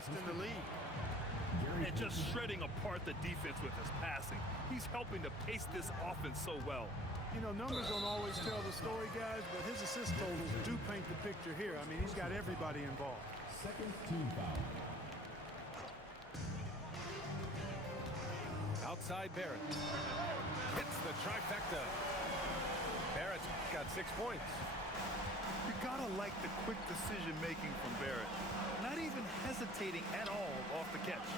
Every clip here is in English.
best in the league. And just shredding apart the defense with his passing. He's helping to pace this offense so well. You know, numbers don't always tell the story, guys, but his assist totals do paint the picture here. I mean, he's got everybody involved. Second team foul. Outside Barrett. Hits the trifecta. Barrett's got 6 points. You gotta like the quick decision-making from Barrett. Not even hesitating at all off the catch.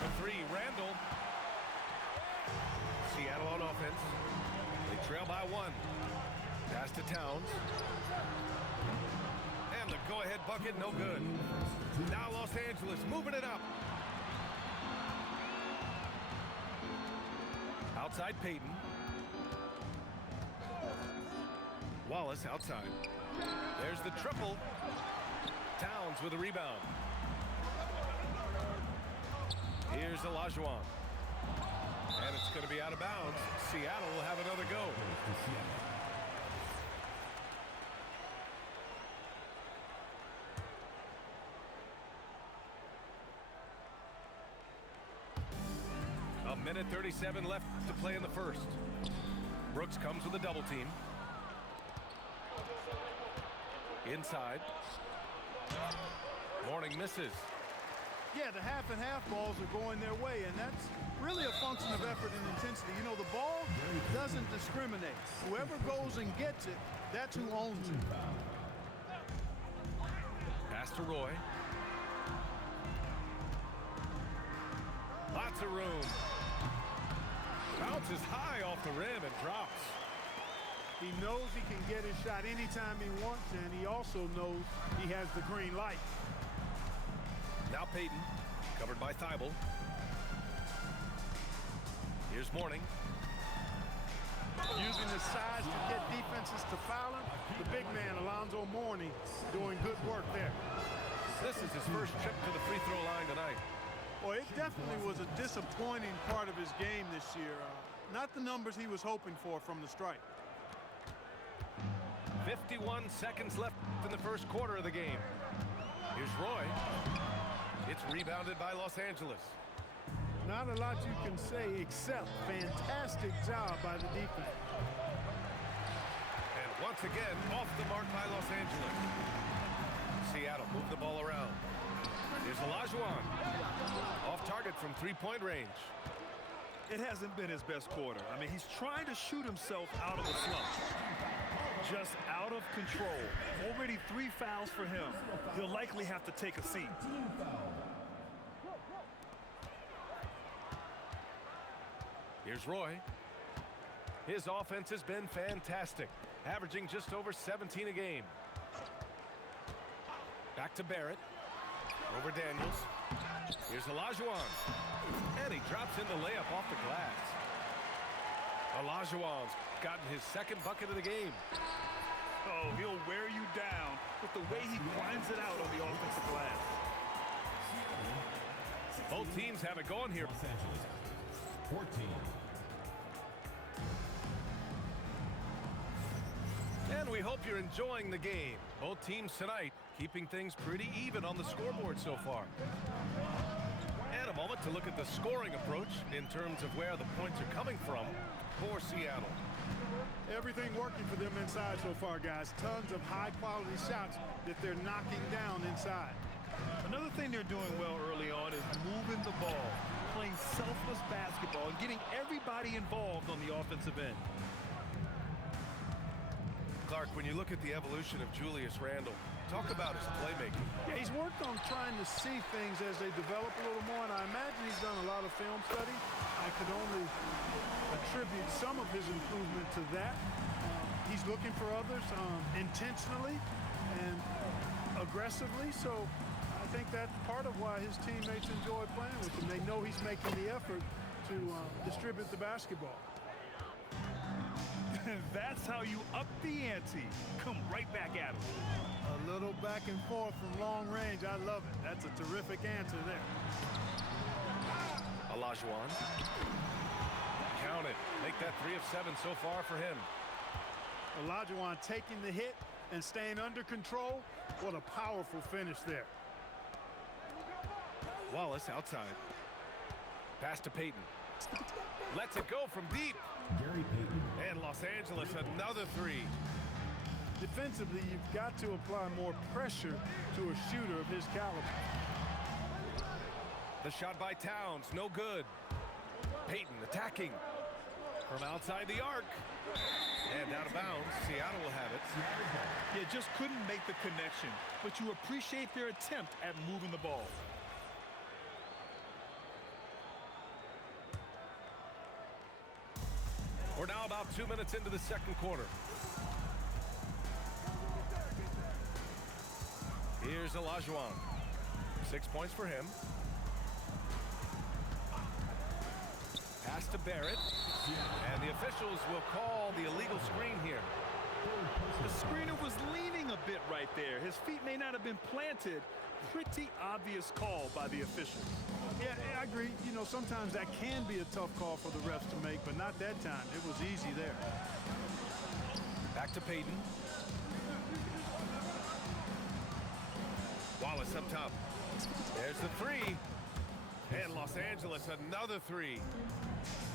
For three, Randall. Seattle on offense. They trail by 1. Pass to Towns. And the go-ahead bucket, no good. Now Los Angeles moving it up. Outside Payton. Wallace outside. There's the triple. Towns with a rebound. Here's Olajuwon. And it's going to be out of bounds. Seattle will have another go. A minute 37 left to play in the first. Brooks comes with a double team. Inside. Mourning misses. Yeah, the half-and-half balls are going their way, and that's really a function of effort and intensity. You know, the ball doesn't discriminate. Whoever goes and gets it, that's who owns it. Pass to Roy. Lots of room. Bounces high off the rim and drops. He knows he can get his shot anytime he wants, and he also knows he has the green light. Now Payton, covered by Thibault. Here's Mourning. Using his size to get defenses to foul him, the big man, Alonzo Mourning, doing good work there. This is his first trip to the free throw line tonight. Well, it definitely was a disappointing part of his game this year. Not the numbers he was hoping for from the stripe. 51 seconds left in the first quarter of the game. Here's Roy. It's rebounded by Los Angeles. Not a lot you can say except fantastic job by the defense. And once again, off the mark by Los Angeles. Seattle move the ball around. Here's Olajuwon. Off target from three-point range. It hasn't been his best quarter. I mean, he's trying to shoot himself out of a slump. Just out of control. Already 3 fouls for him. He'll likely have to take a seat. Here's Roy. His offense has been fantastic, averaging just over 17 a game. Back to Barrett. Over Daniels. Here's Olajuwon. And he drops in the layup off the glass. Olajuwon's gotten his second bucket of the game. Oh, he'll wear you down with the way he grinds it out on the offensive glass. Both teams have it going here. Los Angeles, 14. And we hope you're enjoying the game. Both teams tonight keeping things pretty even on the scoreboard so far. And a moment to look at the scoring approach in terms of where the points are coming from for Seattle. Everything working for them inside so far, guys. Tons of high-quality shots that they're knocking down inside. Another thing they're doing well early on is moving the ball, playing selfless basketball, and getting everybody involved on the offensive end. Clark, when you look at the evolution of Julius Randle, talk about his playmaking. Yeah, he's worked on trying to see things as they develop a little more, and I imagine he's done a lot of film study. I could only attribute some of his improvement to that. He's looking for others intentionally and aggressively, so I think that's part of why his teammates enjoy playing with him. They know he's making the effort to distribute the basketball. That's how you up the ante. Come right back at him. A little back and forth from long range. I love it. That's a terrific answer there. Olajuwon. Count it. Make that 3 of 7 so far for him. Olajuwon taking the hit and staying under control. What a powerful finish there. Wallace outside. Pass to Payton. Lets it go from deep. Gary Payton. And Los Angeles, another three. Defensively, you've got to apply more pressure to a shooter of his caliber. The shot by Towns, no good. Payton attacking from outside the arc. And out of bounds. Seattle will have it. Yeah, just couldn't make the connection, but you appreciate their attempt at moving the ball. We're now about 2 minutes into the second quarter. Here's Olajuwon. 6 points for him. Pass to Barrett. And the officials will call the illegal screen here. The screener was leaning a bit right there. His feet may not have been planted. Pretty obvious call by the officials. Yeah, I agree. You know, sometimes that can be a tough call for the refs to make, but not that time. It was easy there. Back to Payton. Wallace up top. There's the three. And Los Angeles, another three.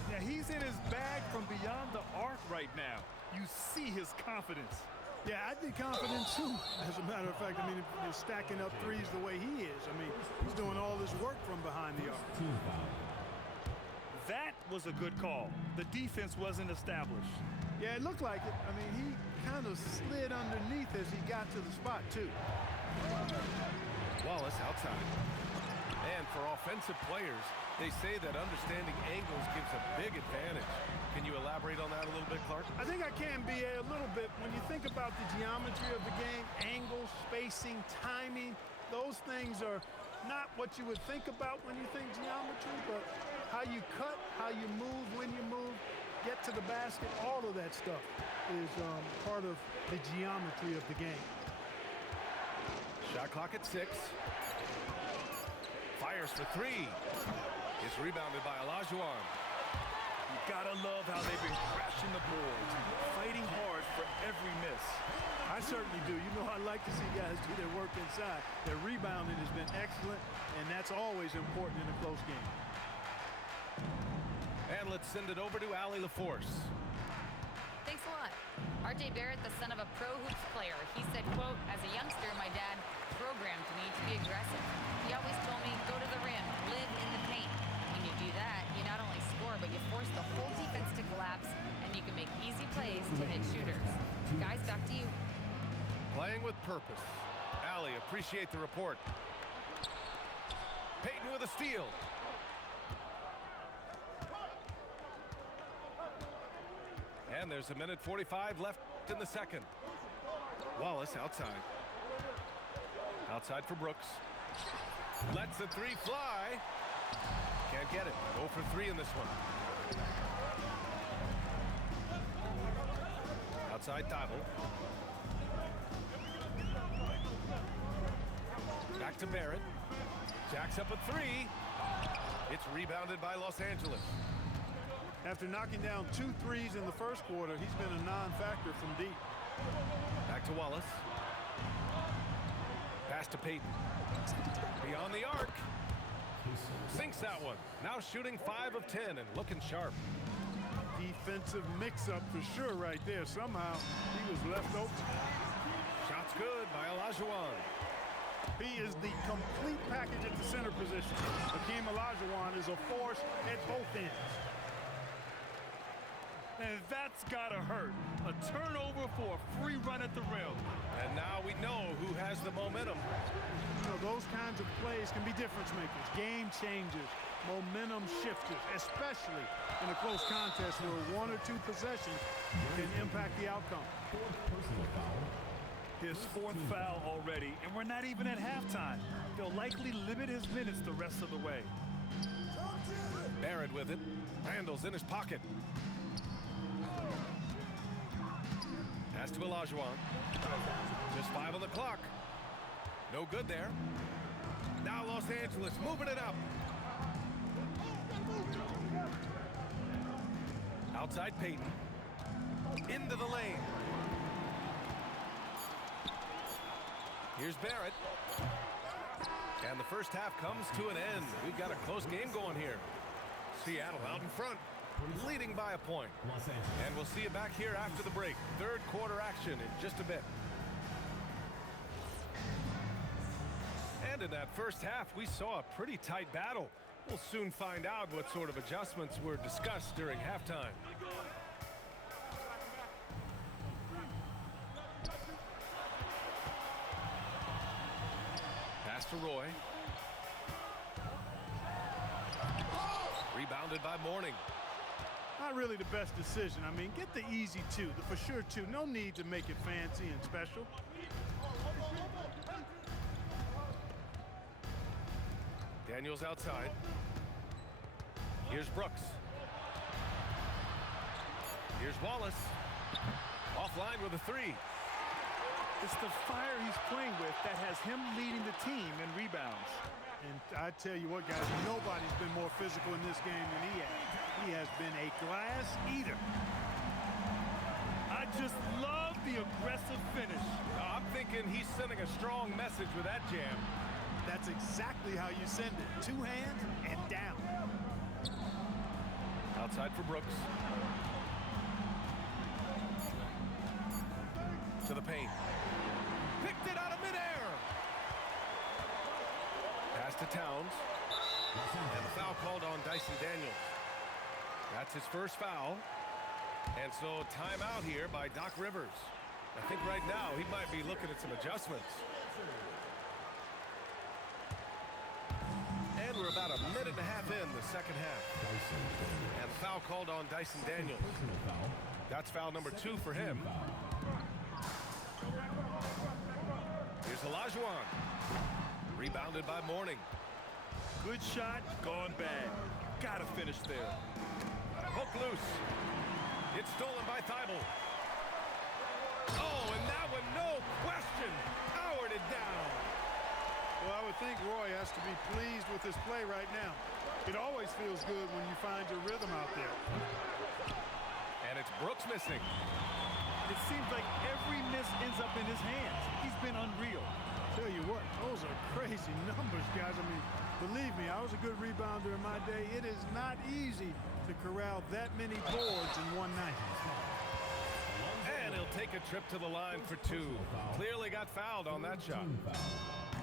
Yeah, he's in his bag from beyond the arc right now. You see his confidence. Yeah, I'd be confident too. As a matter of fact, I mean, if you're stacking up threes the way he is, I mean, he's doing all this work from behind the arc. Team foul. That was a good call. The defense wasn't established. Yeah, it looked like it. I mean, he kind of slid underneath as he got to the spot too. Wallace outside. And for offensive players, they say that understanding angles gives a big advantage. Can you elaborate on that a little bit, Clark? I think I can be a little bit. When you think about the geometry of the game, angles, spacing, timing, those things are not what you would think about when you think geometry, but how you cut, how you move, when you move, get to the basket, all of that stuff is part of the geometry of the game. Shot clock at 6. Fires for three. It's rebounded by Olajuwon. You gotta love how they've been crashing the boards, fighting hard for every miss. I certainly do. You know, I like to see guys do their work inside. Their rebounding has been excellent, and that's always important in a close game. And let's send it over to Allie LaForce. Thanks a lot. R.J. Barrett, the son of a pro hoops player, he said, quote, as a youngster, my dad programmed me to be aggressive. He always told me, go to the rim, live in the paint. When you do that, you not only score, but you force the whole defense to collapse, and you can make easy plays to hit shooters. Guys, back to you. Playing with purpose. Allie, appreciate the report. Payton with a steal. And there's 1:45 left in the second. Wallace outside. Outside for Brooks. Lets the three fly. Can't get it. 0 for 3 in this one. Outside Thibault. Back to Barrett. Jacks up a three. It's rebounded by Los Angeles. After knocking down 2 threes in the first quarter, he's been a non-factor from deep. Back to Wallace. Pass to Payton. Beyond the arc. Sinks that one. Now shooting 5 of 10 and looking sharp. Defensive mix-up for sure right there. Somehow he was left open. Shots good by Olajuwon. He is the complete package at the center position. Hakeem Olajuwon is a force at both ends. And that's gotta hurt. A turnover for a free run at the rim. And now we know who has the momentum. You know, those kinds of plays can be difference makers, game changers, momentum shifters, especially in a close contest where 1 or 2 possessions can impact the outcome. Personal foul. His 4th foul already, and we're not even at halftime. They'll likely limit his minutes the rest of the way. Barrett with it. Randall's in his pocket. Pass to Olajuwon. Just 5 on the clock. No good there. Now Los Angeles moving it up. Outside Payton. Into the lane. Here's Barrett. And the first half comes to an end. We've got a close game going here. Seattle out in front, leading by a point. Los Angeles. And we'll see you back here after the break. Third quarter action in just a bit. And in that first half, we saw a pretty tight battle. We'll soon find out what sort of adjustments were discussed during halftime. Pass to Roy. Rebounded by Mourning. Not really the best decision. I mean, get the easy two, the for sure two. No need to make it fancy and special. Daniels outside. Here's Brooks. Here's Wallace. Offline with a three. It's the fire he's playing with that has him leading the team in rebounds. And I tell you what, guys, nobody's been more physical in this game than he has. He has been a glass eater. I just love the aggressive finish. I'm thinking he's sending a strong message with that jam. That's exactly how you send it. Two hands and down. Outside for Brooks. To the paint. Picked it out of midair. Pass to Towns. And the foul called on Dyson Daniels. That's his first foul. And so timeout here by Doc Rivers. I think right now he might be looking at some adjustments. And we're about a minute and a half in the second half. And the foul called on Dyson Daniels. Personal foul. That's foul number 2 for him. Here's Olajuwon. Rebounded by Mourning. Good shot, gone bad. Gotta finish there. Hook loose. It's stolen by Thibault. Oh, and that one, no question, powered it down. Well, I would think Roy has to be pleased with his play right now. It always feels good when you find your rhythm out there. And it's Brooks missing. It seems like every miss ends up in his hands. He's been unreal. Tell you what, those are crazy numbers, guys. I mean, believe me, I was a good rebounder in my day. It is not easy to corral that many boards in one night. And he'll take a trip to the line for 2. Clearly got fouled on that shot.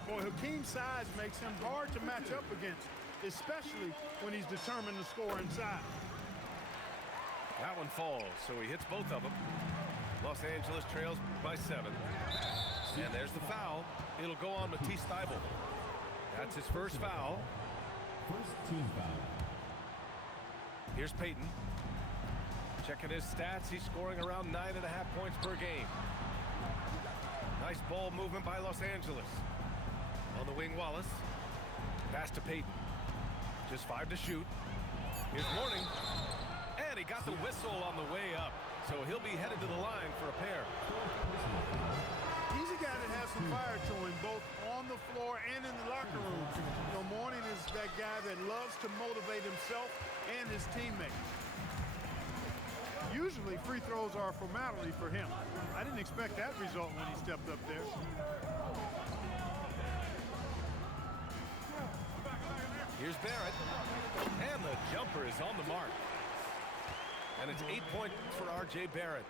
Boy, Hakeem's size makes him hard to match up against, especially when he's determined to score inside. That one falls, so he hits both of them. Los Angeles trails by 7. And there's the foul. It'll go on Matisse Thybulle. That's his first foul. First team foul. Here's Payton. Checking his stats, he's scoring around 9.5 points per game. Nice ball movement by Los Angeles. On the wing, Wallace. Pass to Payton. Just 5 to shoot. Here's Mourning. And he got the whistle on the way up. So he'll be headed to the line for a pair. He's a guy that has some fire to him, both on the floor and in the locker room. You know, Mourning is that guy that loves to motivate himself and his teammates. Usually free throws are a formality for him. I didn't expect that result when he stepped up there. Here's Barrett. And the jumper is on the mark. And it's 8 points for R.J. Barrett.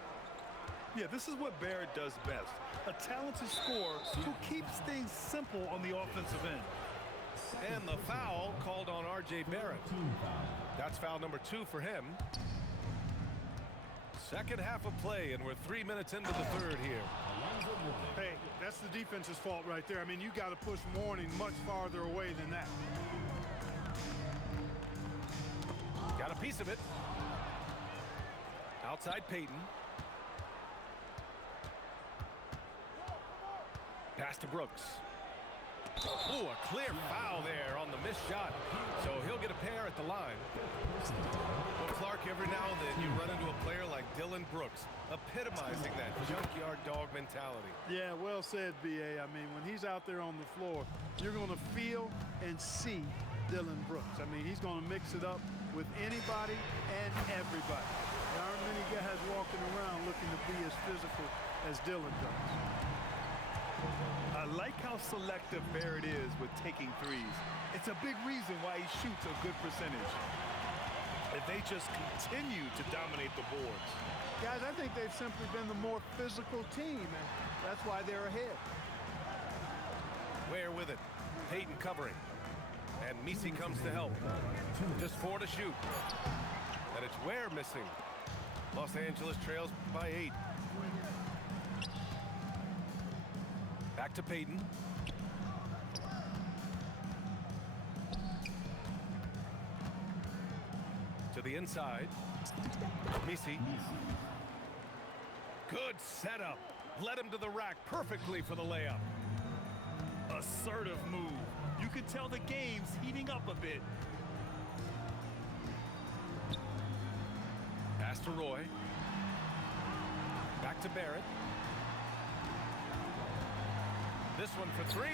Yeah, this is what Barrett does best. A talented scorer who keeps things simple on the offensive end. And the foul called on R.J. Barrett. Team foul. That's foul number 2 for him. Second half of play, and we're 3 minutes into the third here. Hey, that's the defense's fault right there. I mean, you got to push Mourning much farther away than that. Got a piece of it. Outside Payton. Pass to Brooks. Ooh, a clear foul there on the missed shot. So he'll get a pair at the line. Well, Clark, every now and then you run into a player like Dylan Brooks, epitomizing that junkyard dog mentality. Yeah, well said, B.A. I mean, when he's out there on the floor, you're going to feel and see Dylan Brooks. I mean, he's going to mix it up with anybody and everybody. There aren't many guys walking around looking to be as physical as Dylan does. I I like how selective Barrett is with taking threes. It's a big reason why he shoots a good percentage. If they just continue to dominate the boards. Guys, I think they've simply been the more physical team, and that's why they're ahead. Ware with it. Payton covering. And Messi comes to help. Just 4 to shoot. And it's Ware missing. Los Angeles trails by 8. Back to Payton. To the inside. Messi. Good setup. Led him to the rack perfectly for the layup. Assertive move. You can tell the game's heating up a bit. Pass to Roy. Back to Barrett. This one for 3.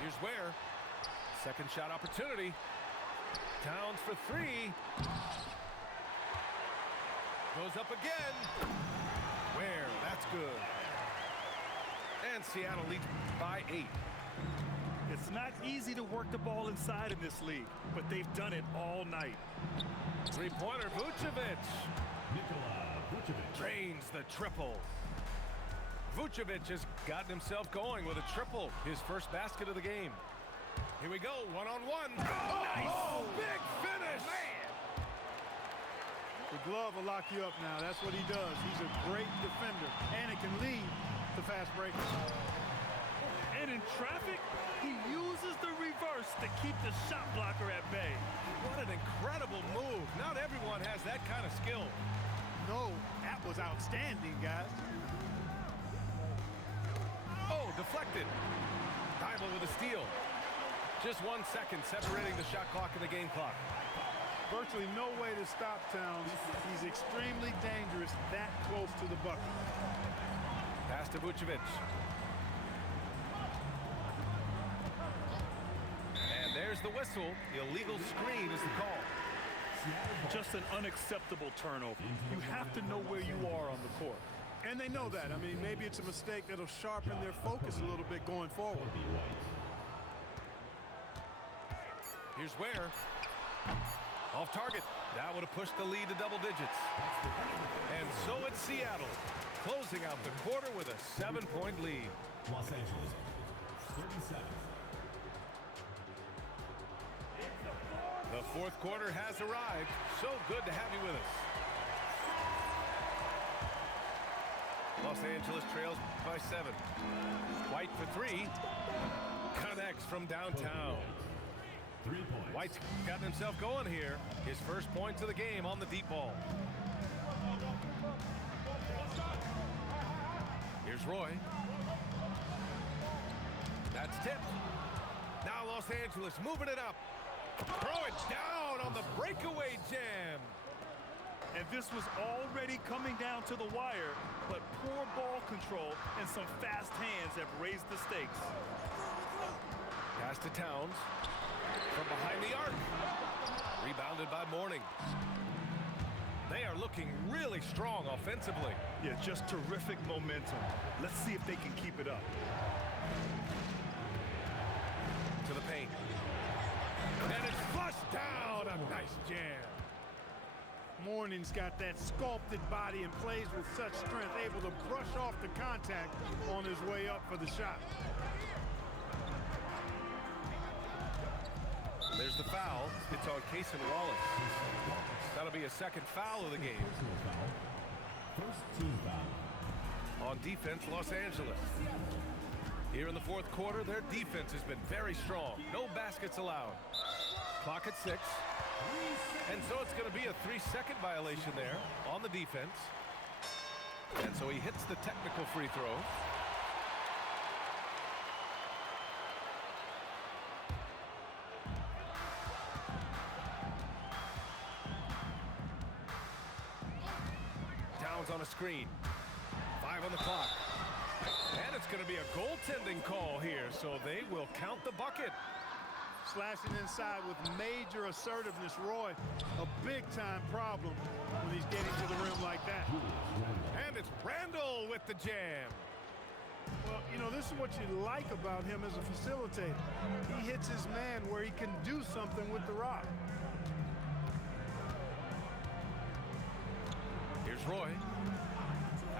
Here's Ware. Second shot opportunity. Towns for 3. Goes up again. Ware, that's good. And Seattle leads by 8. It's not easy to work the ball inside in this league, but they've done it all night. Three-pointer, Vucevic. Nikola Vucevic. Drains the triple. Vucevic has gotten himself going with a triple. His first basket of the game. Here we go, one-on-one. Nice! Big finish! The glove will lock you up now. That's what he does. He's a great defender, and it can lead to fast breakers. And in traffic, he uses the reverse to keep the shot blocker at bay. What an incredible move. Not everyone has that kind of skill. No, that was outstanding, guys. Oh, deflected. Thibault with a steal. Just 1 second separating the shot clock and the game clock. Virtually no way to stop Towns. He's extremely dangerous that close to the bucket. Pass to Vucevic. And there's the whistle. Illegal screen is the call. Just an unacceptable turnover. You have to know where you are on the court. And they know that. I mean, maybe it's a mistake that'll sharpen their focus a little bit going forward. Here's Ware. Off target. That would have pushed the lead to double digits. And so it's Seattle, closing out the quarter with a 7-point lead. Los Angeles, 37. The fourth quarter has arrived. So good to have you with us. Los Angeles trails by 7. White for 3. Connects from downtown. 3 points. White's gotten himself going here. His first points of the game on the deep ball. Here's Roy. That's tipped. Now Los Angeles moving it up. Throw it down on the breakaway jam. And this was already coming down to the wire, but poor ball control and some fast hands have raised the stakes. Pass to Towns. From behind the arc. Rebounded by Mourning. They are looking really strong offensively. Yeah, just terrific momentum. Let's see if they can keep it up. To the paint. And it's flushed down. A nice jam. Mourning's got that sculpted body and plays with such strength, able to brush off the contact on his way up for the shot. There's the foul. It's on Cason Wallace. That'll be a second foul of the game. Personal foul. First team foul. On defense, Los Angeles. Here in the fourth quarter, their defense has been very strong. No baskets allowed. Clock at 6. And so it's going to be a 3-second violation there on the defense. And so he hits the technical free throw. Towns on a screen. 5 on the clock. And it's going to be a goaltending call here, so they will count the bucket. Slashing inside with major assertiveness. Roy, a big-time problem when he's getting to the rim like that. And it's Randall with the jam. Well, you know, this is what you like about him as a facilitator. He hits his man where he can do something with the rock. Here's Roy.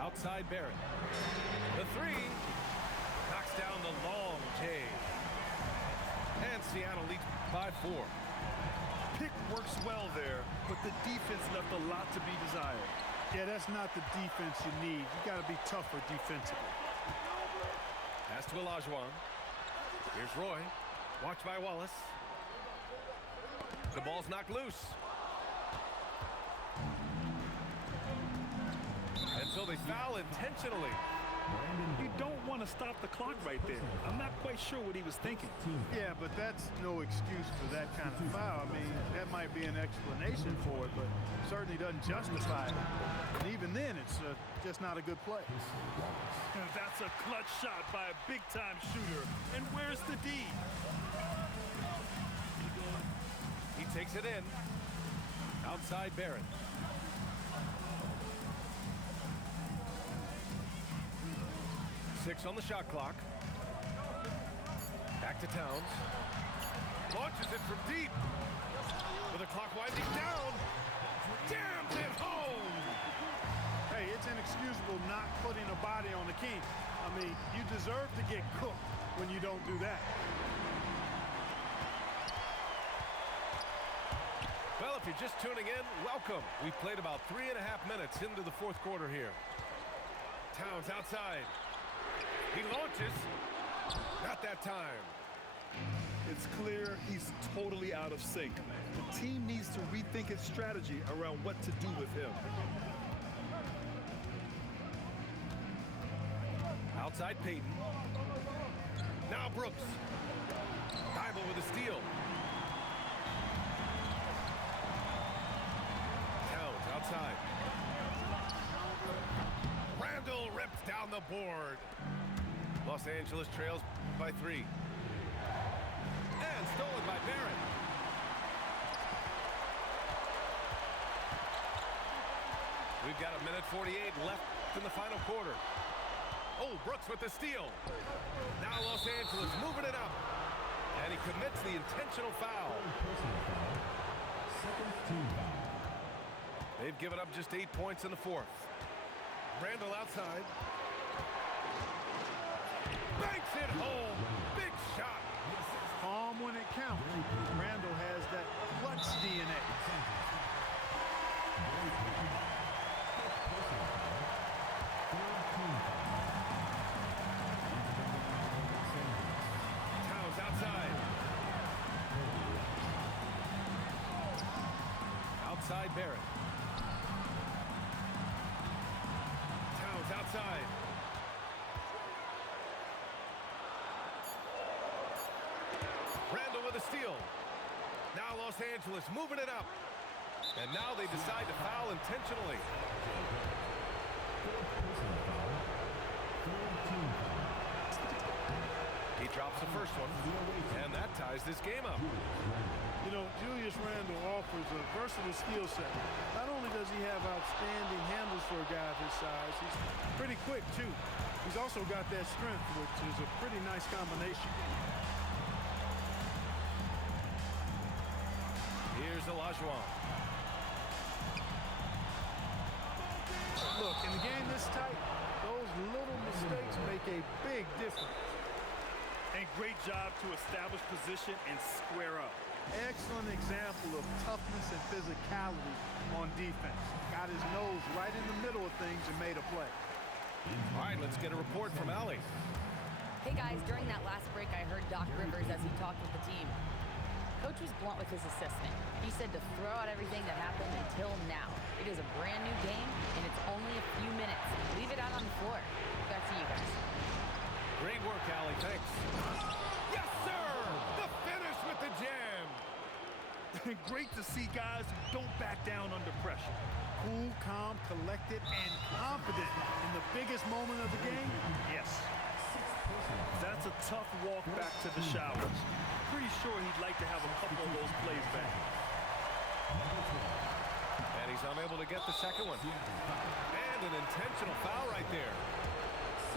Outside Barrett. The three. Knocks down the long J. And Seattle leads by 4. Pick works well there, but the defense left a lot to be desired. Yeah, that's not the defense you need. You got to be tougher defensively. Pass to Olajuwon. Here's Roy. Watched by Wallace. The ball's knocked loose. And so they foul intentionally. You don't want to stop the clock right there. I'm not quite sure what he was thinking. Yeah, but that's no excuse for that kind of foul. I mean, that might be an explanation for it, but certainly doesn't justify it. And even then, it's just not a good play. That's a clutch shot by a big-time shooter. And where's the D? He takes it in. Outside Barrett. Six on the shot clock. Back to Towns. Launches it from deep. With the clock winding down. Jams it home. Hey, it's inexcusable not putting a body on the king. I mean, you deserve to get cooked when you don't do that. Well, if you're just tuning in, welcome. We've played about 3.5 minutes into the fourth quarter here. Towns outside. He launches. Not that time. It's clear he's totally out of sync. The team needs to rethink its strategy around what to do with him. Outside Payton. Now Brooks. Thibault with a steal. Towns outside. Randall rips down the board. Los Angeles trails by 3. And stolen by Barrett. We've got 1:48 left in the final quarter. Oh, Brooks with the steal. Now Los Angeles moving it up. And he commits the intentional foul. Second team foul. They've given up just 8 points in the fourth. Randall outside. Banks it home. Big shot. Calm when it counts. Randall has that clutch DNA. Towns outside. Outside Barrett. Towns outside. Randall with a steal. Now Los Angeles moving it up. And now they decide to foul intentionally. He drops the first one. And that ties this game up. You know, Julius Randle offers a versatile skill set. Not only does he have outstanding handles for a guy of his size, he's pretty quick, too. He's also got that strength, which is a pretty nice combination. Here's Olajuwon. Look, in a game this tight, those little mistakes make a big difference. And great job to establish position and square up. Excellent example of toughness and physicality on defense. Got his nose right in the middle of things and made a play. All right, let's get a report from Allie. Hey guys, during that last break, I heard Doc Rivers as he talked with the team. Coach was blunt with his assistant. He said to throw out everything that happened until now. It is a brand new game, and it's only a few minutes. Leave it out on the floor. Back to you guys. Great work, Allie. Thanks. Yes, sir! The finish with the jam. Great to see guys who don't back down under pressure. Cool, calm, collected, and confident in the biggest moment of the game? Yes. That's a tough walk back to the showers. Pretty sure he'd like to have a couple of those plays back. And he's unable to get the second one. And an intentional foul right there.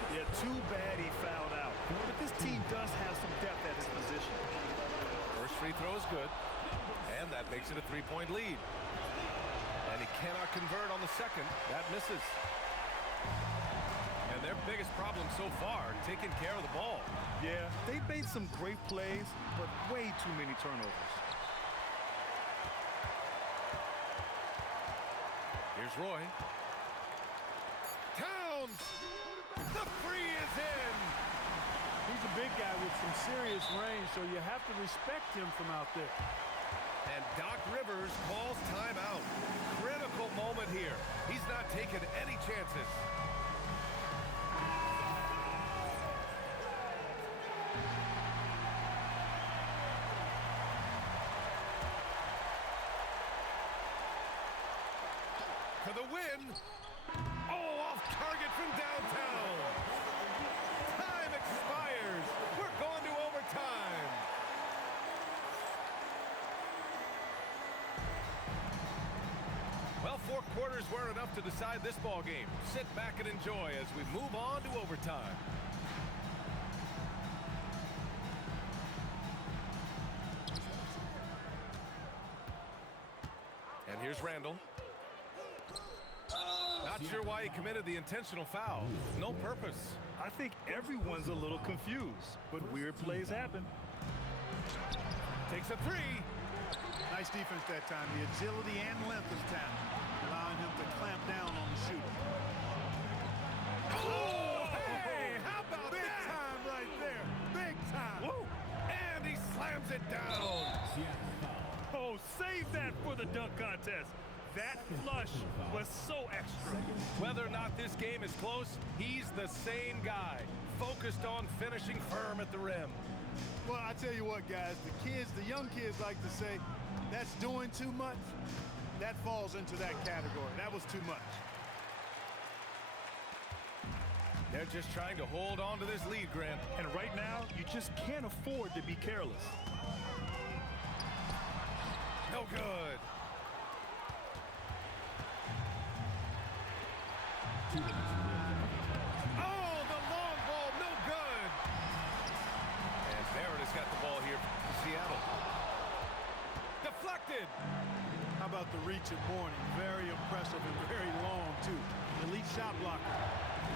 Yeah, too bad he fouled out. But this team does have some depth at his position. First free throw is good, and that makes it a 3-point lead. And he cannot convert on the second. That misses. And their biggest problem so far, taking care of the ball. Yeah, they made some great plays, but way too many turnovers. Here's Roy. Towns! The three is in! He's a big guy with some serious range, so you have to respect him from out there. And Doc Rivers calls timeout. Critical moment here. He's not taking any chances. For the win. Oh, off target from downtown. Time expires. We're going to overtime. Well, 4 quarters weren't enough to decide this ball game. Sit back and enjoy as we move on to overtime. And here's Randall. Not sure why he committed the intentional foul. No purpose. I think everyone's a little confused, but weird plays happen. Takes a three. Nice defense that time. The agility and length of talent, allowing him to clamp down on the shooter. Oh, hey, how about Big that? time right there. Big time. Woo. And he slams it down. Oh, save that for the dunk contest. That flush was so extra. Whether or not this game is close, he's the same guy, focused on finishing firm at the rim. Well, I tell you what, guys, the young kids like to say, that's doing too much. That falls into that category. That was too much. They're just trying to hold on to this lead, Grant. And right now, you just can't afford to be careless. No good. Oh, the long ball, no good. And Barrett has got the ball here for Seattle. Deflected. How about the reach at Mourning? Very impressive and very long, too. Elite shot blocker.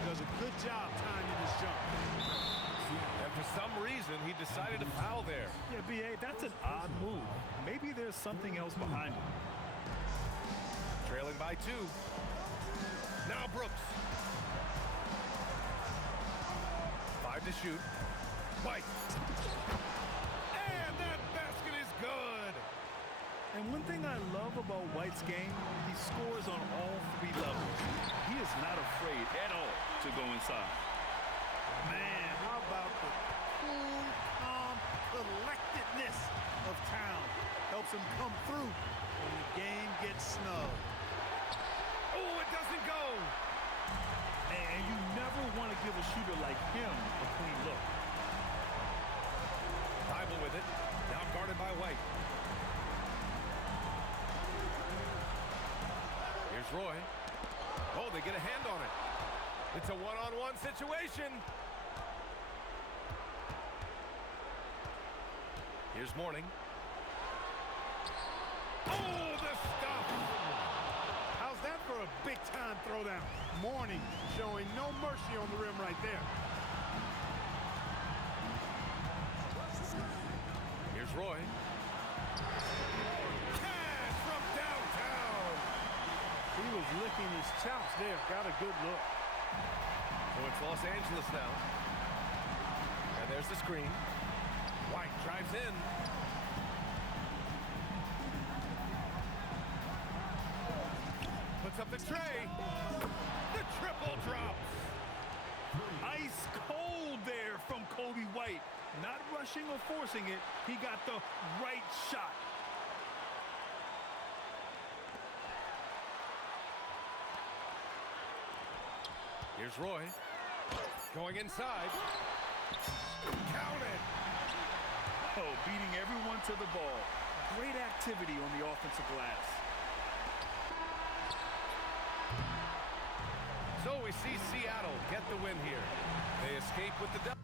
Does a good job timing his jump. And for some reason, he decided to foul there. Yeah, B.A., that's an odd move. Maybe there's something else behind it. Trailing by 2. Now Brooks. 5 to shoot. White. And that basket is good. And one thing I love about White's game, he scores on all 3 levels. He is not afraid at all to go inside. Man, how about the cool, calm collectedness of Town? Helps him come through when the game gets snug. Oh, it doesn't go. And you never want to give a shooter like him a clean look. Bible with it. Now guarded by White. Here's Roy. Oh, they get a hand on it. It's a one-on-one situation. Here's Mourning. Oh, the stuff. How's that for a big-time throwdown? Mourning showing no mercy on the rim right there. Here's Roy. Cash from downtown. He was licking his chops there. Got a good look. So it's Los Angeles now. And there's the screen. White drives in. Puts up the tray. The triple drops. Ice cold there from Kobe White. Not rushing or forcing it. He got the right shot. Here's Roy. Going inside. Count it. Oh, beating everyone to the ball. Great activity on the offensive glass. So we see Seattle get the win here. They escape with the